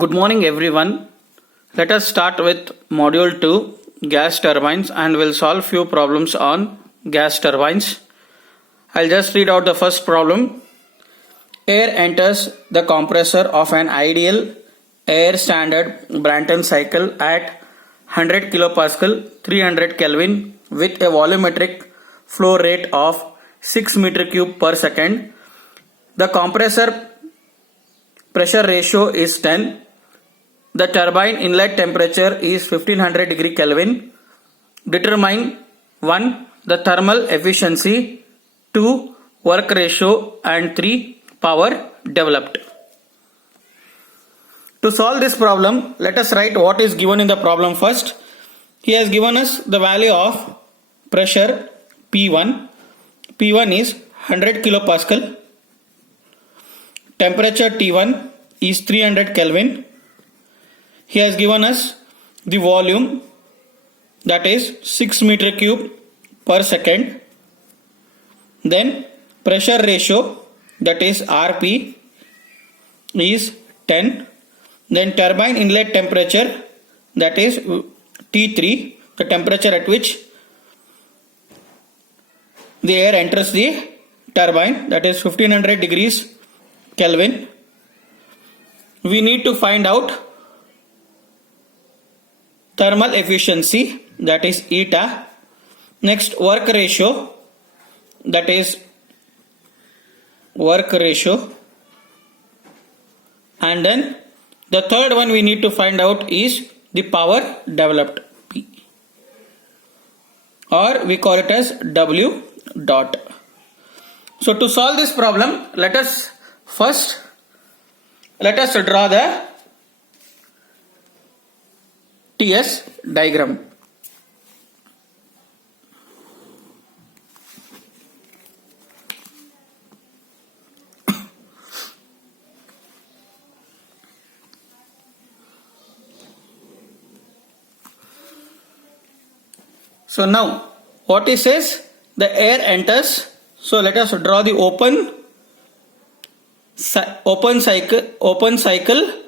Good morning everyone. Let us start with module 2 gas turbines and we'll solve few problems on gas turbines. I'll just read out the first problem. Air enters the compressor of an ideal air standard Brayton cycle at 100 kilopascal 300 Kelvin with a volumetric flow rate of 6 meter cube per second. The compressor pressure ratio is 10. The turbine inlet temperature is 1500 degree Kelvin. Determine 1. The thermal efficiency, 2. Work ratio and 3. Power developed. To solve this problem, let us write what is given in the problem first. He has given us the value of pressure P1. P1 is 100 kilopascal. Temperature T1 is 300 Kelvin. He has given us the volume, that is 6 meter cube per second. Then pressure ratio, that is RP, is 10. Then turbine inlet temperature, that is T3, the temperature at which the air enters the turbine, that is 1500 degrees Kelvin. We need to find out thermal efficiency, that is eta. Next, work ratio, that is work ratio. And then the third one we need to find out is the power developed, P, or we call it as W dot. So to solve this problem, let us draw the TS diagram. So now what he says, the air enters. So let us draw the open cycle,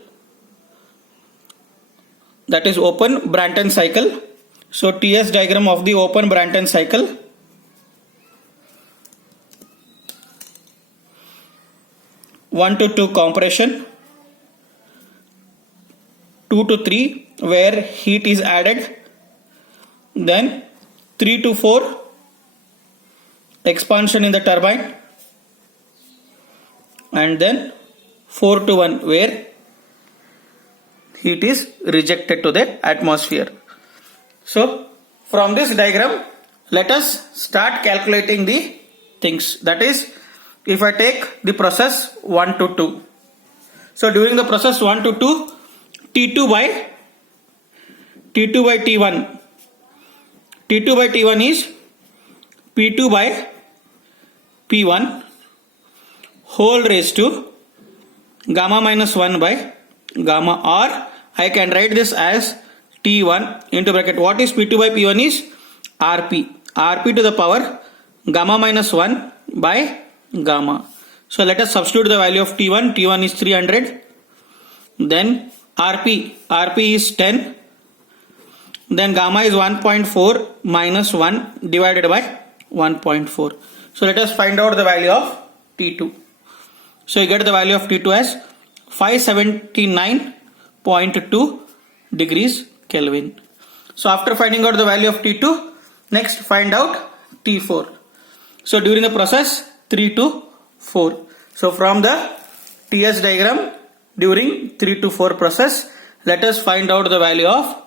that is open Brayton cycle. So TS diagram of the open Brayton cycle. One to 2 compression, 2 to 3 where heat is added, then 3 to 4 expansion in the turbine, and then 4 to 1 where heat is rejected to the atmosphere. So from this diagram, let us start calculating the things. That is, if I take the process 1 to 2. So during the process 1 to 2, T2 by T1. T2 by T1 is P2 by P1 whole raised to gamma minus 1 by gamma, or I can write this as T1 into bracket. What is P2 by P1 is RP. RP to the power gamma minus 1 by gamma. So let us substitute the value of T1. T1 is 300. Then RP is 10. Then gamma is 1.4 minus 1 divided by 1.4. So let us find out the value of T2. So you get the value of T2 as 579.2 degrees Kelvin. So after finding out the value of T2, next find out T4. So during the process 3 to 4. So from the TS diagram during 3 to 4 process, let us find out the value of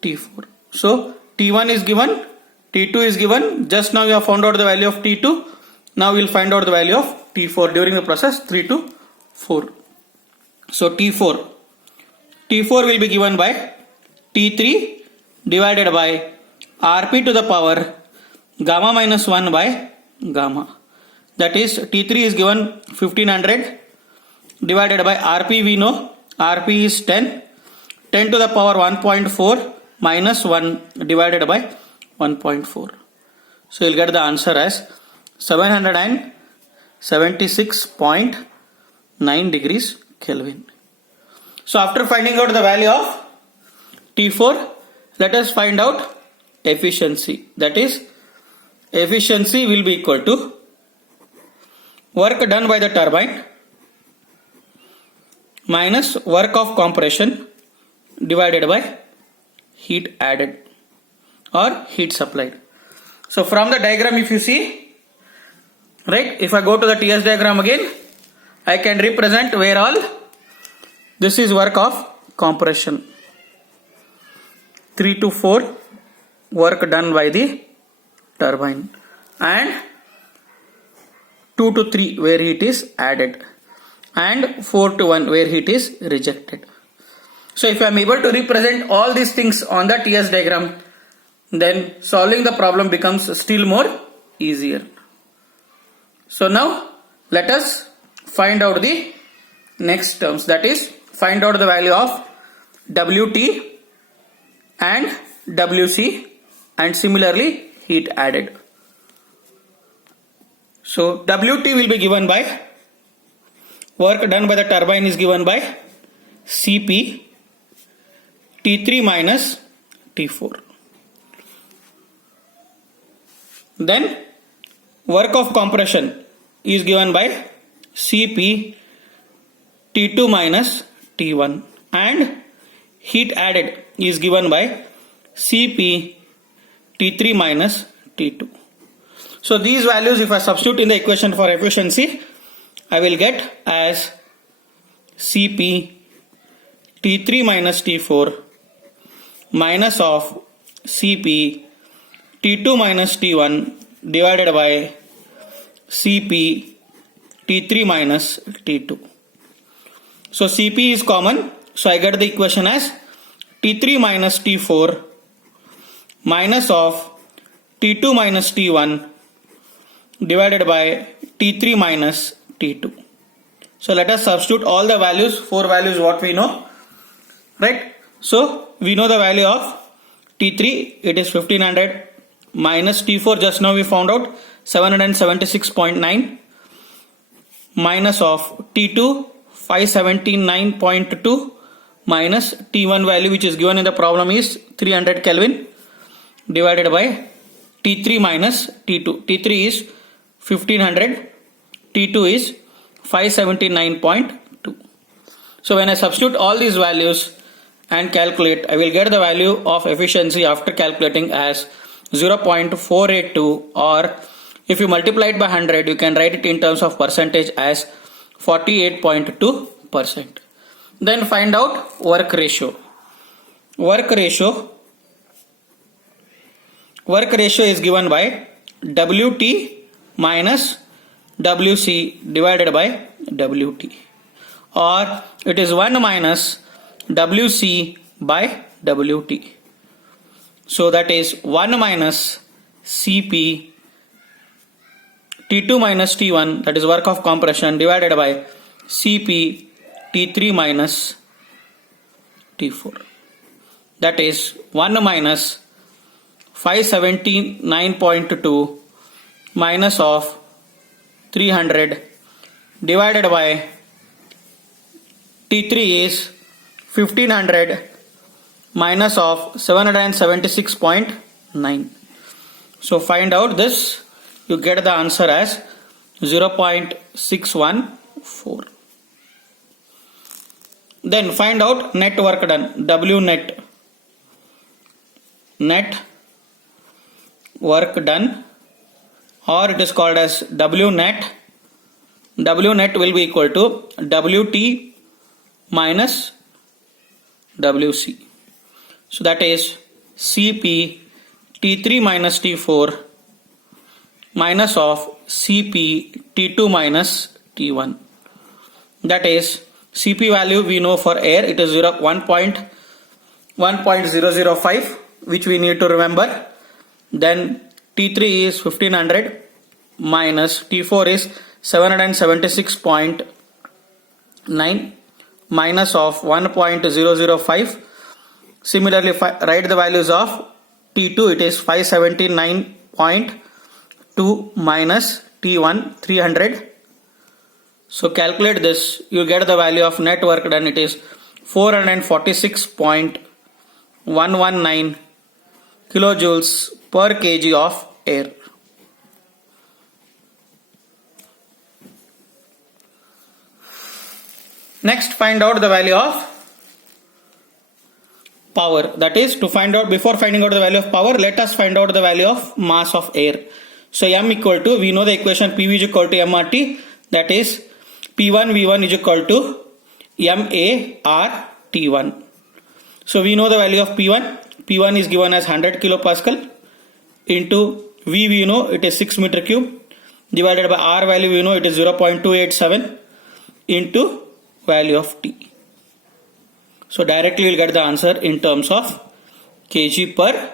T4. So T1 is given, T2 is given. Just now we have found out the value of T2. Now we will find out the value of T4 during the process 3 to 4. So T4 will be given by T3 divided by RP to the power gamma minus 1 by gamma. That is, T3 is given 1500 divided by RP. We know RP is 10. 10 to the power 1.4 minus 1 divided by 1.4. So you'll get the answer as 776.9 degrees Kelvin. So after finding out the value of T4, let us find out efficiency. That is, efficiency will be equal to work done by the turbine minus work of compression divided by heat added or heat supplied. So from the diagram, if you see, right, if I go to the TS diagram again, I can represent where all this is work of compression. 3 to 4 work done by the turbine, and 2 to 3 where heat is added, and 4 to 1 where heat is rejected. So if I am able to represent all these things on the TS diagram, then solving the problem becomes still more easier. So now let us find out the next terms, that is, find out the value of WT and WC and similarly heat added. So WT will be given by work done by the turbine is given by Cp T3 minus T4. Then work of compression is given by Cp T2 minus T1, and heat added is given by Cp T3 minus T2. So these values, if I substitute in the equation for efficiency, I will get as Cp T3 minus T4 minus of Cp T2 minus T1 divided by Cp T3 minus T2. So Cp is common, so I get the equation as T3 minus T4 minus of T2 minus T1 divided by T3 minus T2. So let us substitute all the values, 4 values what we know, right? So we know the value of T3, it is 1500, minus T4 just now we found out 776.9, minus of T2 579.2, minus T1 value which is given in the problem is 300 Kelvin divided by T3 minus T2. T3 is 1500, T2 is 579.2. So when I substitute all these values and calculate, I will get the value of efficiency after calculating as 0.482, or if you multiply it by 100, you can write it in terms of percentage as 48.2%. Then find out work ratio. Work ratio is given by WT minus WC divided by WT, or it is 1 minus WC by WT. So that is 1 minus Cp T2 minus T1, that is work of compression, divided by Cp T3 minus T4. That is 1 minus 579.2 minus of 300 divided by T3 is 1500 minus of 776.9. So find out this, you get the answer as 0.614. Then find out net work done, W net. Net work done, or it is called as W net. W net will be equal to WT minus WC. So that is Cp T3 minus T4 minus of Cp T2 minus T1. That is Cp value we know for air, it is 1.005, which we need to remember. Then T3 is 1500 minus T4 is 776.9 minus of 1.005. Similarly, write the values of T2, it is 579.2 minus T1 300. So calculate this, you get the value of net work done, it is 446.119 kilojoules per kg of air. Next, find out the value of power. That is, to find out, before finding out the value of power, let us find out the value of mass of air. So M equal to, we know the equation PV is equal to MRT, that is P1 V1 is equal to MART1. So we know the value of P1. P1 is given as 100 kilopascal into V, we know it is 6 meter cube, divided by R value, we know it is 0.287 into value of T. So directly we'll get the answer in terms of kg per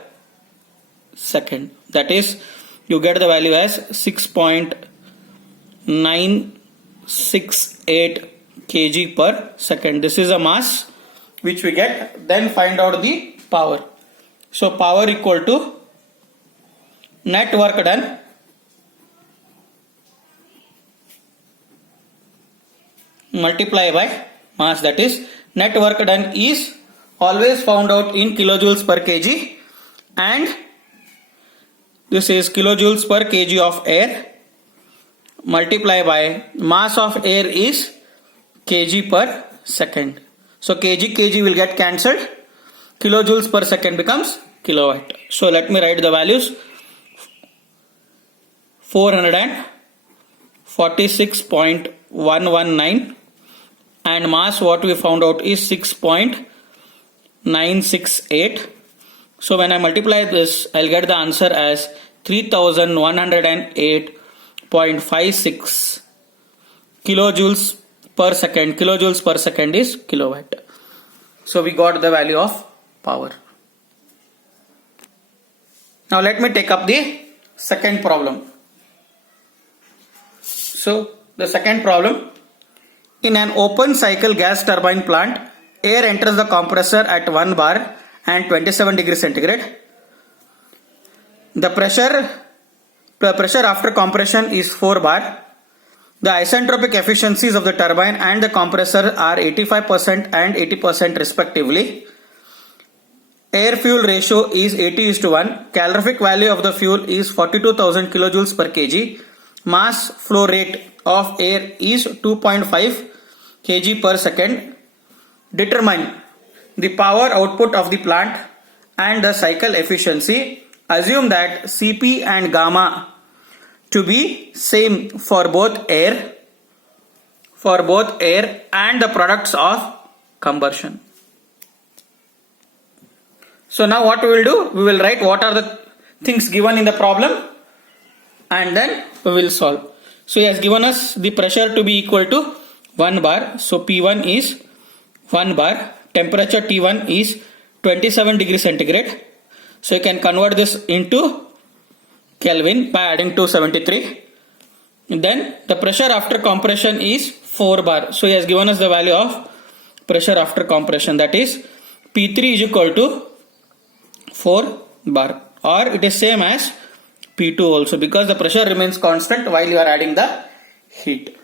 second. That is, you get the value as 6.968 kg per second. This is a mass which we get. Then find out the power. So power equal to net work done multiply by mass. That is, net work done is always found out in kilojoules per kg, and this is kilojoules per kg of air multiply by mass of air is kg per second. So kg will get cancelled. Kilojoules per second becomes kilowatt. So let me write the values. 446.119 and mass what we found out is 6.968. So when I multiply this, I'll get the answer as 3108.56 kilojoules per second. Kilojoules per second is kilowatt. So we got the value of power. Now let me take up the second problem. So the second problem, in an open cycle gas turbine plant, air enters the compressor at 1 bar and 27 degrees centigrade. The pressure after compression is 4 bar. The isentropic efficiencies of the turbine and the compressor are 85% and 80% respectively. Air fuel ratio is 80:1. Calorific value of the fuel is 42,000 kilojoules per kg. Mass flow rate of air is 2.5 kg per second. Determine the power output of the plant and the cycle efficiency. Assume that Cp and gamma to be same for both air and the products of combustion. So now what we will do, we will write what are the things given in the problem and then we will solve. So he has given us the pressure to be equal to 1 bar. So P1 is 1 bar. Temperature T1 is 27 degrees centigrade. So you can convert this into Kelvin by adding 273. Then the pressure after compression is 4 bar. So he has given us the value of pressure after compression, that is P3 is equal to 4 bar, or it is same as P2 also, because the pressure remains constant while you are adding the heat.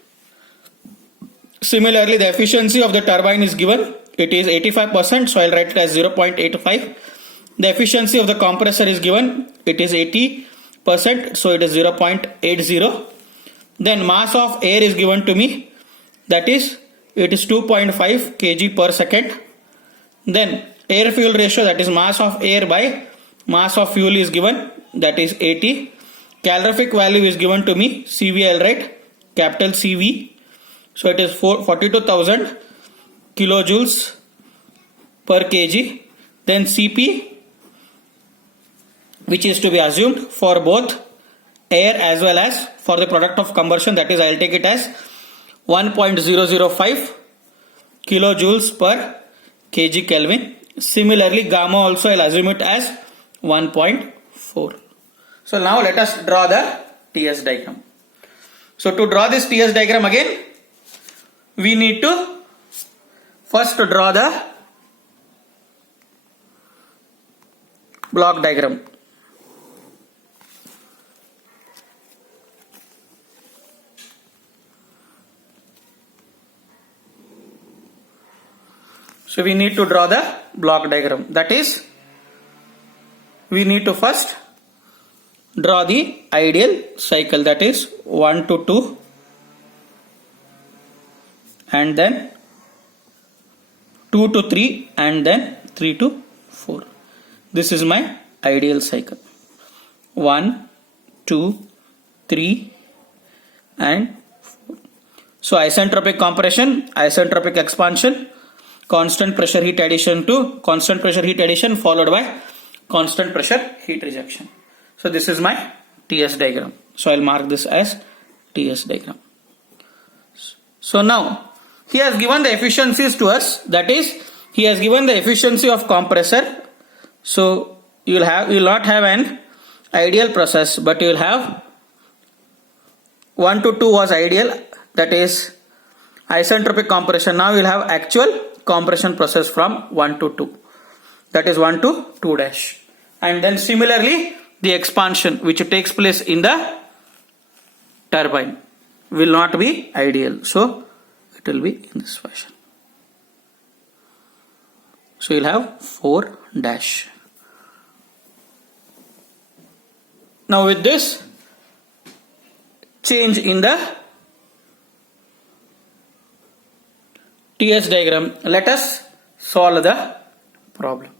Similarly, the efficiency of the turbine is given. It is 85%, so I'll write it as 0.85. The efficiency of the compressor is given. It is 80%, so it is 0.80. Then mass of air is given to me. That is, it is 2.5 kg per second. Then air fuel ratio, that is mass of air by mass of fuel is given. That is 80. Calorific value is given to me. CV I'll write capital CV. So it is 42,000 kilojoules per kg. Then Cp, which is to be assumed for both air as well as for the product of combustion, that is I'll take it as 1.005 kilojoules per kg Kelvin. Similarly, gamma also I'll assume it as 1.4. So now let us draw the TS diagram. So to draw this TS diagram again, we need to first draw the block diagram. So we need to draw the block diagram. That is, we need to first draw the ideal cycle, that is 1 to 2 and then 2 to 3 and then 3 to 4. This is my ideal cycle. 1, 2, 3 and 4. So isentropic compression, isentropic expansion, constant pressure heat addition to constant pressure heat addition followed by constant pressure heat rejection. So this is my TS diagram. So I'll mark this as TS diagram. So now he has given the efficiencies to us, that is, he has given the efficiency of compressor. So you will not have an ideal process, but you will have 1 to 2 was ideal, that is isentropic compression. Now you will have actual compression process from 1 to 2, that is 1 to 2 dash. And then similarly the expansion which takes place in the turbine will not be ideal. So it will be in this fashion. So you'll have 4 dash. Now with this change in the TS diagram, let us solve the problem.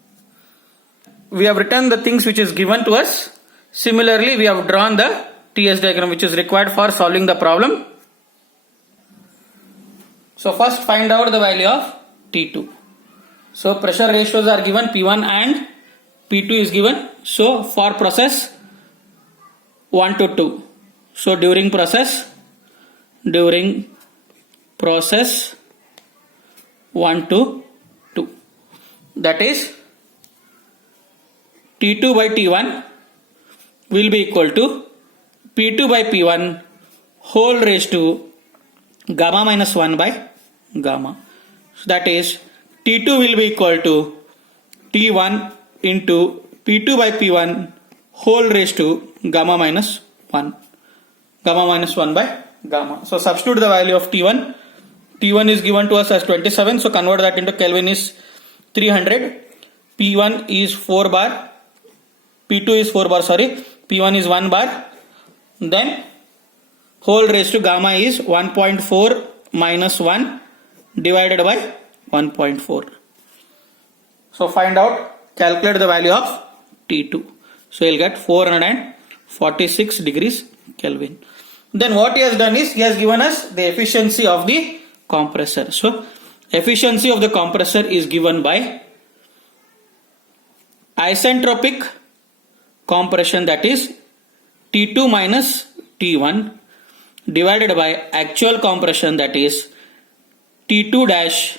We have written the things which is given to us. Similarly, we have drawn the TS diagram which is required for solving the problem. So first find out the value of T2. So pressure ratios are given, P1 and P2 is given. So for process 1 to 2. So during process 1 to 2. That is T2 by T1 will be equal to P2 by P1 whole raised to gamma minus 1 by gamma. So that is T2 will be equal to T1 into P2 by P1 whole raised to gamma minus 1. Gamma minus 1 by gamma. So substitute the value of T1. T1 is given to us as 27. So convert that into Kelvin is 300. P1 is 4 bar. P2 is 4 bar, sorry. P1 is 1 bar. Then whole raised to gamma is 1.4 minus 1 divided by 1.4. So find out, calculate the value of T2. So you'll get 446 degrees Kelvin. Then what he has done is he has given us the efficiency of the compressor. So efficiency of the compressor is given by isentropic compression, that is T2 minus T1 divided by actual compression, that is T2 dash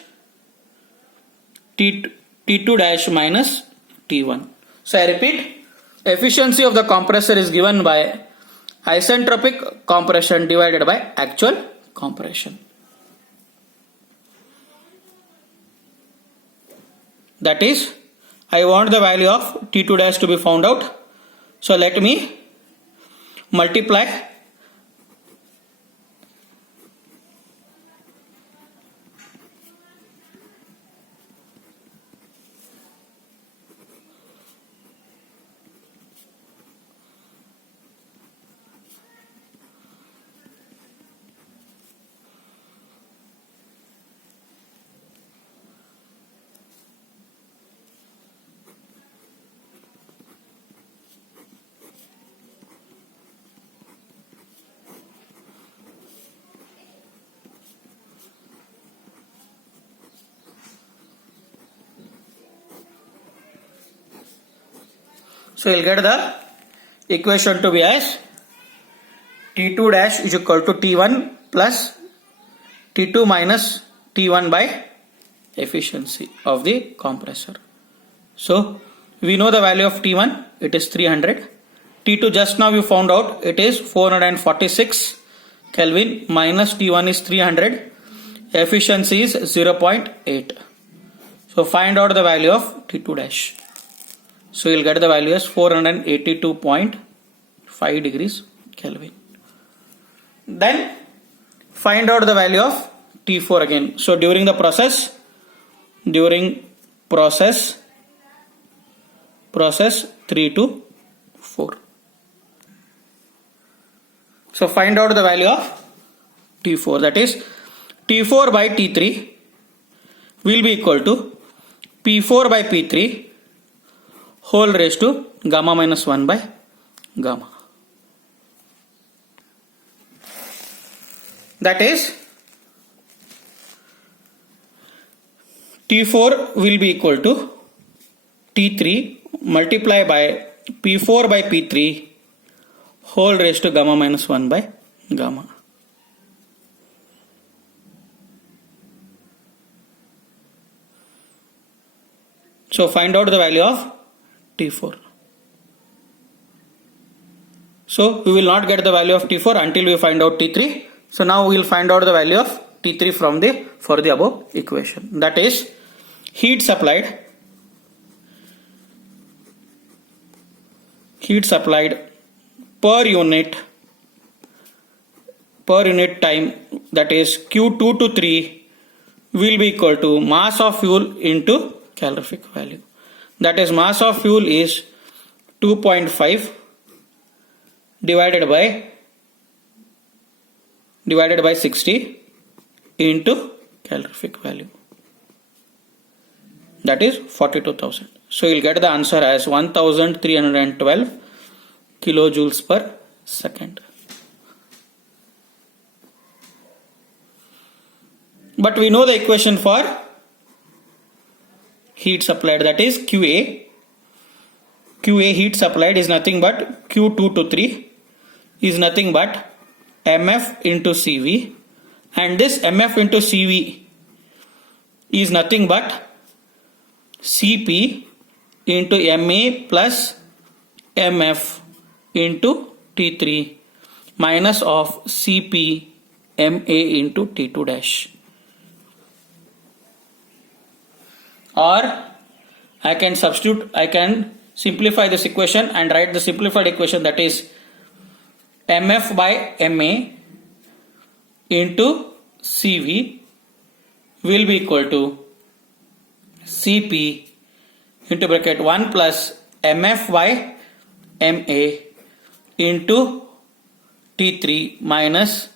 minus T1. So I repeat, efficiency of the compressor is given by isentropic compression divided by actual compression. That is, I want the value of T2 dash to be found out. So let me multiply So you'll get the equation to be as T2 dash is equal to T1 plus T2 minus T1 by efficiency of the compressor. So we know the value of T1, it is 300. T2 just now we found out, it is 446 Kelvin minus T1 is 300. Efficiency is 0.8. So find out the value of T2 dash. So you'll get the value as 482.5 degrees Kelvin. Then find out the value of T4 again. So during the process during process 3 to 4. So find out the value of T4, that is T4 by T3 will be equal to P4 by P3 whole raised to gamma minus 1 by gamma. That is T4 will be equal to T3 multiplied by P4 by P3 whole raised to gamma minus 1 by gamma. So find out the value of T4. So we will not get the value of T4 until we find out T3. So now we will find out the value of T3 for the above equation. That is heat supplied per unit time, that is Q2 to 3 will be equal to mass of fuel into calorific value. That is mass of fuel is 2.5 divided by 60 into calorific value, that is 42,000. So you'll get the answer as 1312 kilojoules per second. But we know the equation for heat supplied, that is QA heat supplied is nothing but Q2 to 3 is nothing but MF into CV, and this MF into CV is nothing but CP into MA plus MF into T3 minus of CP MA into T2 dash. Or I can simplify this equation and write the simplified equation, that is MF by MA into CV will be equal to CP into bracket 1 plus MF by MA into T3 minus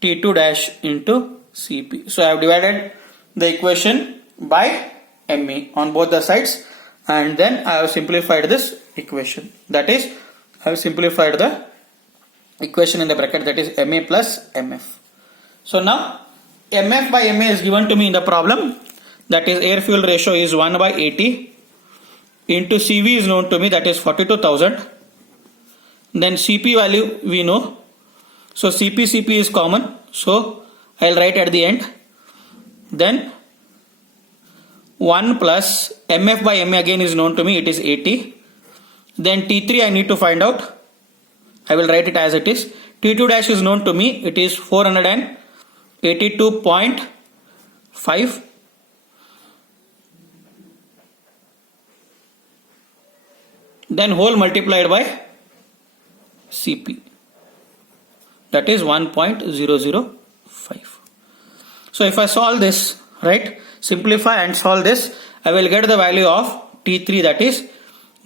T2 dash into CP. So I have divided the equation by MA on both the sides, and then I have simplified this equation, that is I have simplified the equation in the bracket, that is MA plus MF. So now MF by MA is given to me in the problem, that is air fuel ratio is 1 by 80 into CV is known to me, that is 42,000. Then CP value we know, so CP is common, so I will write at the end. Then 1 plus MF by MA again is known to me, it is 80. Then T3 I need to find out, I will write it as it is. T2 dash is known to me, it is 482.5. Then whole multiplied by CP, that is 1.005. So if I solve this, right, simplify and solve this, I will get the value of T3, that is,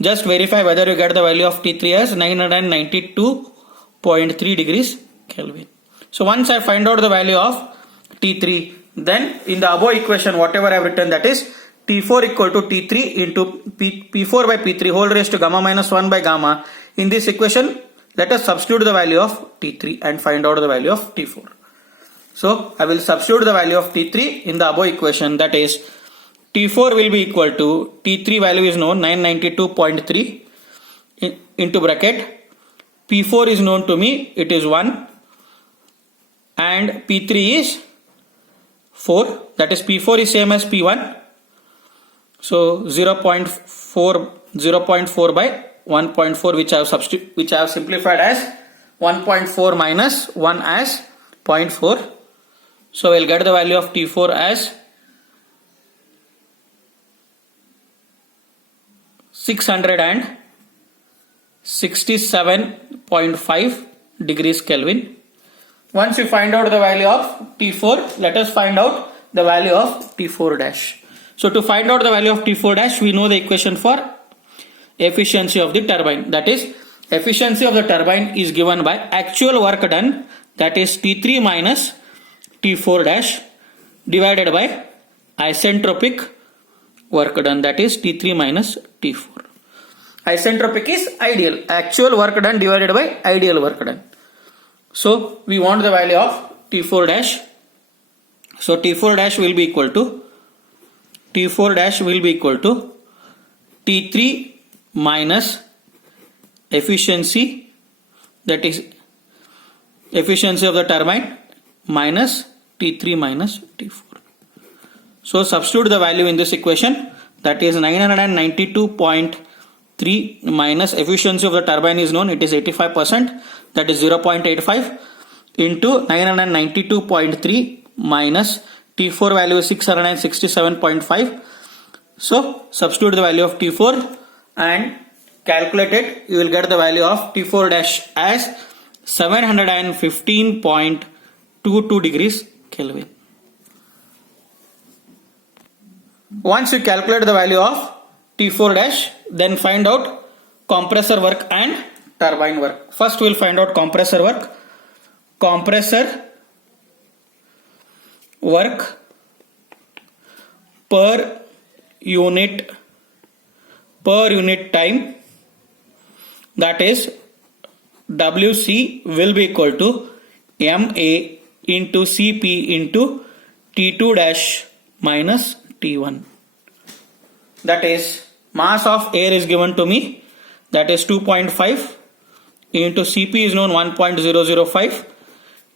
just verify whether you get the value of T3 as 992.3 degrees Kelvin. So once I find out the value of T3, then in the above equation whatever I have written, that is T4 equal to T3 into P4 by P3 whole raised to gamma minus 1 by gamma. In this equation, let us substitute the value of T3 and find out the value of T4. So I will substitute the value of T3 in the above equation, that is T4 will be equal to, T3 value is known 992.3 into bracket, P4 is known to me, it is 1 and P3 is 4, that is P4 is same as P1. So 0.4 by 1.4 which I have simplified as 1.4 minus 1 as 0.4. So we'll get the value of T4 as 667.5 degrees Kelvin. Once you find out the value of T4, let us find out the value of T4 dash. So to find out the value of T4 dash, we know the equation for efficiency of the turbine. That is, efficiency of the turbine is given by actual work done, that is T3 minus T4 dash, divided by isentropic work done, that is T3 minus T4. Isentropic is ideal, actual work done divided by ideal work done. So we want the value of T4 dash. So T4 dash will be equal to T3 minus efficiency, that is efficiency of the turbine, minus T3 minus T4. So substitute the value in this equation, that is 992.3 minus efficiency of the turbine is known, it is 85%, that is 0.85 into 992.3 minus T4 value is 667.5. So substitute the value of T4 and calculate it. You will get the value of T4 dash as 715.22 degrees Kelvin. Once you calculate the value of T4 dash, then find out compressor work and turbine work. First we will find out compressor work. Compressor work per unit time, that is WC will be equal to MA into CP into T2 dash minus T1. That is, mass of air is given to me, that is 2.5 into CP is known 1.005.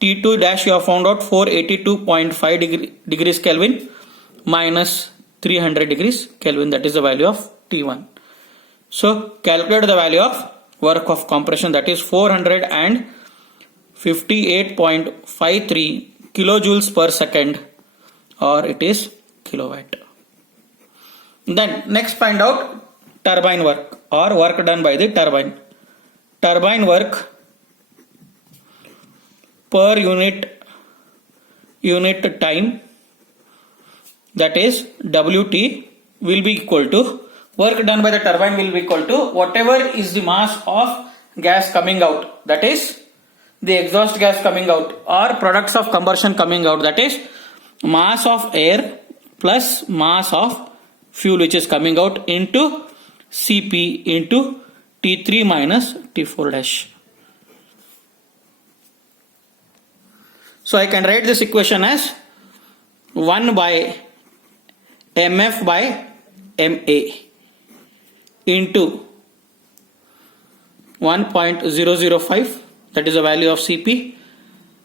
T2 dash you have found out 482.5 degrees Kelvin minus 300 degrees Kelvin, that is the value of T1. So calculate the value of work of compression, that is 458.53 kilojoules per second, or it is kilowatt. Then next find out turbine work or work done by the turbine. Turbine work per unit time, that is WT, will be equal to, work done by the turbine will be equal to whatever is the mass of gas coming out, that is the exhaust gas coming out or products of combustion coming out, that is mass of air plus mass of fuel which is coming out into CP into T3 minus T4 dash. So I can write this equation as 1 by MF by MA into 1.005, that is the value of CP,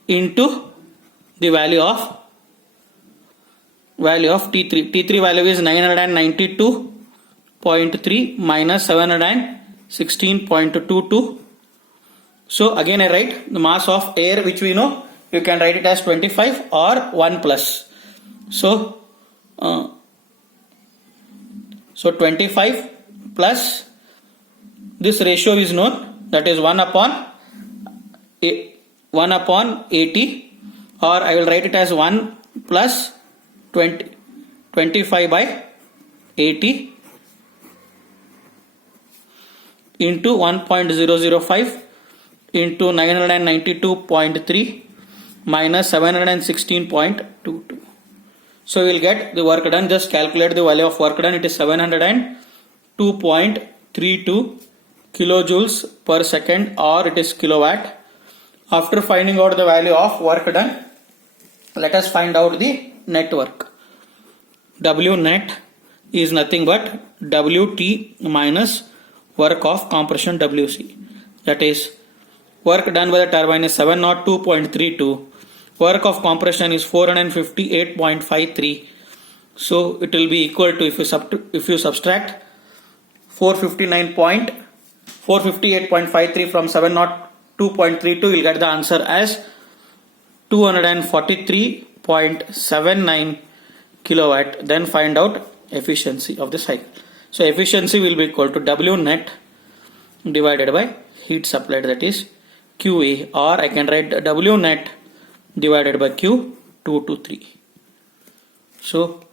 into the value of T3. T3 value is 992.3 minus 716.22. So again I write the mass of air, which we know, you can write it as 25 or 1 plus. So 25 plus this ratio is known, that is 1 upon 80, or I will write it as 1 plus 25 by 80 into 1.005 into 992.3 minus 716.22. So we will get the work done. Just calculate the value of work done. It is 702.32 kilojoules per second, or it is kilowatt. After finding out the value of work done, let us find out the net work. W net is nothing but WT minus work of compression WC. That is, work done by the turbine is 702.32. Work of compression is 458.53. So it will be equal to, if you subtract 458.53 from 702.32, you will get the answer as 243.79 kilowatt. Then find out efficiency of the cycle. So efficiency will be equal to W net divided by heat supplied, that is QA, or I can write W net divided by Q 223. So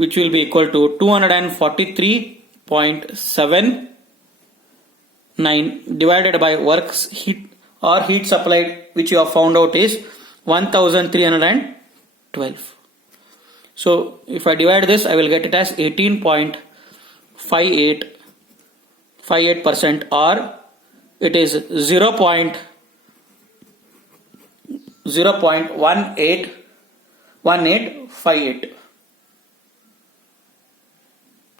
which will be equal to 243.79 divided by works heat or heat supplied, which you have found out is 1312. So if I divide this, I will get it as 18.58%, or it is 0.1858.